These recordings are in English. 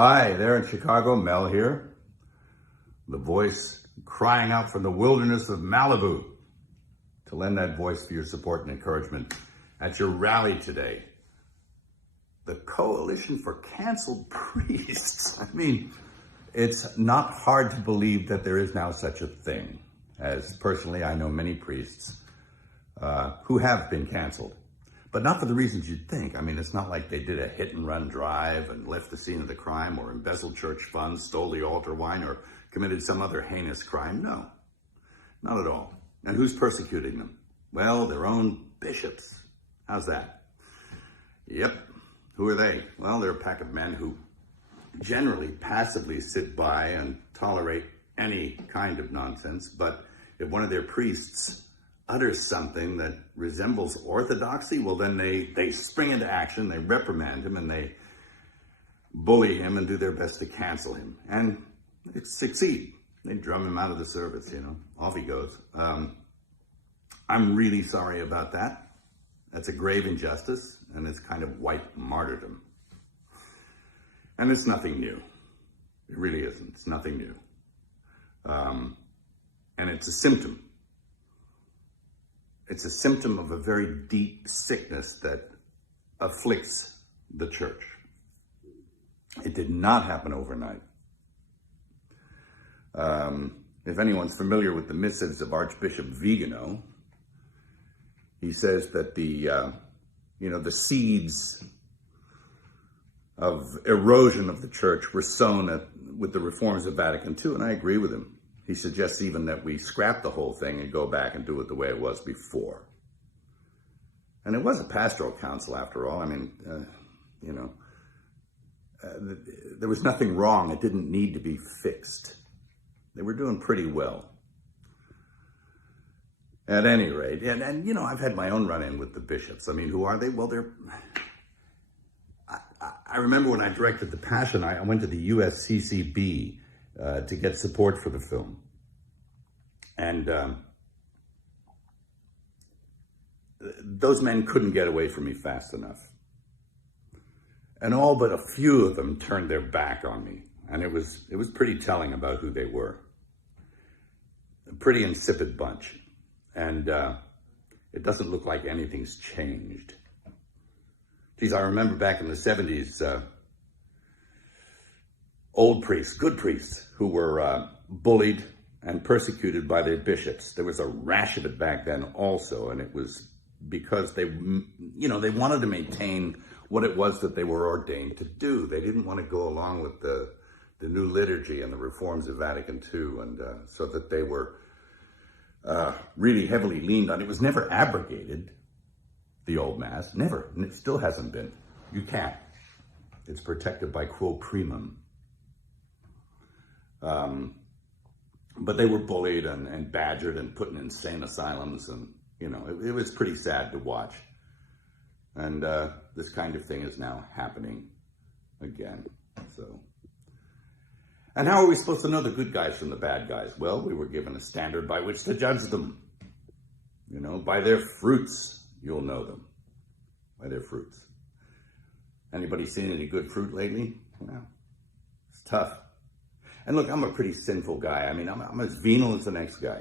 Hi, there in Chicago, Mel here. The voice crying out from the wilderness of Malibu to lend that voice for your support and encouragement at your rally today. The Coalition for Canceled Priests. I mean, it's not hard to believe that there is now such a thing, as personally I know many priests who have been canceled. But not for the reasons you'd think. I mean, it's not like they did a hit-and-run drive and left the scene of the crime or embezzled church funds, stole the altar wine, or committed some other heinous crime. No, not at all. And who's persecuting them? Well, their own bishops. How's that? Yep. Who are they? Well, they're a pack of men who generally passively sit by and tolerate any kind of nonsense. But if one of their priests utters something that resembles orthodoxy, well, then they spring into action, they reprimand him, and they bully him and do their best to cancel him. And they succeed. They drum him out of the service, you know. Off he goes. I'm really sorry about that. That's a grave injustice, and it's kind of white martyrdom. And it's nothing new. It really isn't. It's nothing new. And it's a symptom. It's a symptom of a very deep sickness that afflicts the church. It did not happen overnight. If anyone's familiar with the missives of Archbishop Vigano, he says that the seeds of erosion of the church were sown with the reforms of Vatican II, and I agree with him. He suggests even that we scrap the whole thing and go back and do it the way it was before. And it was a pastoral council after all. I mean, there was nothing wrong. It didn't need to be fixed. They were doing pretty well. At any rate, and I've had my own run-in with the bishops. I mean, who are they? Well, I remember when I directed The Passion, I went to the USCCB to get support for the film. And those men couldn't get away from me fast enough. And all but a few of them turned their back on me. And it was pretty telling about who they were. A pretty insipid bunch. And it doesn't look like anything's changed. Geez, I remember back in the 70s, old priests, good priests, who were bullied and persecuted by their bishops. There was a rash of it back then also, and it was because they wanted to maintain what it was that they were ordained to do. They didn't want to go along with the new liturgy and the reforms of Vatican II, and so that they were really heavily leaned on. It was never abrogated, the old Mass, never, and it still hasn't been. You can't. It's protected by quo primum. But they were bullied and badgered and put in insane asylums, and it was pretty sad to watch. And this kind of thing is now happening again. So, and how are we supposed to know the good guys from the bad guys? Well, we were given a standard by which to judge them. By their fruits, you'll know them. By their fruits. Anybody seen any good fruit lately? Well, it's tough. And look, I'm a pretty sinful guy. I mean, I'm as venal as the next guy.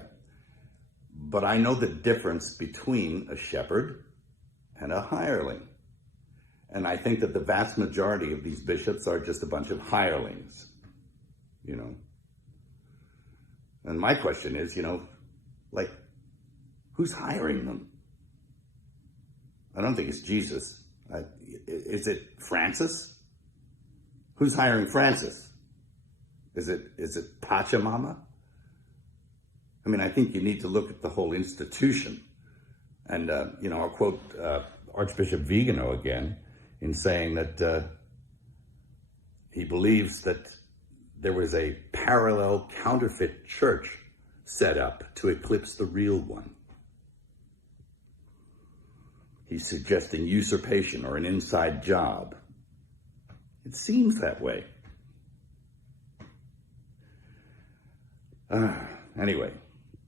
But I know the difference between a shepherd and a hireling. And I think that the vast majority of these bishops are just a bunch of hirelings. And my question is, who's hiring them? I don't think it's Jesus. Is it Francis? Who's hiring Francis? Is it Pachamama? I mean, I think you need to look at the whole institution. And, I'll quote Archbishop Vigano again in saying that he believes that there was a parallel counterfeit church set up to eclipse the real one. He's suggesting usurpation or an inside job. It seems that way. Anyway,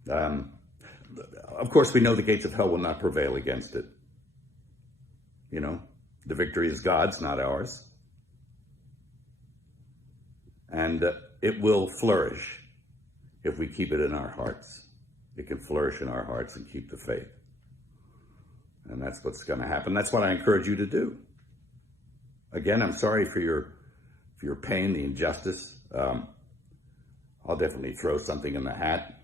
of course, we know the gates of hell will not prevail against it. The victory is God's, not ours. And it will flourish if we keep it in our hearts. It can flourish in our hearts and keep the faith. And that's what's going to happen. That's what I encourage you to do. Again, I'm sorry for your pain, the injustice. I'll definitely throw something in the hat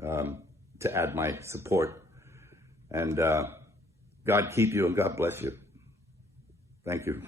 to add my support. And God keep you and God bless you. Thank you.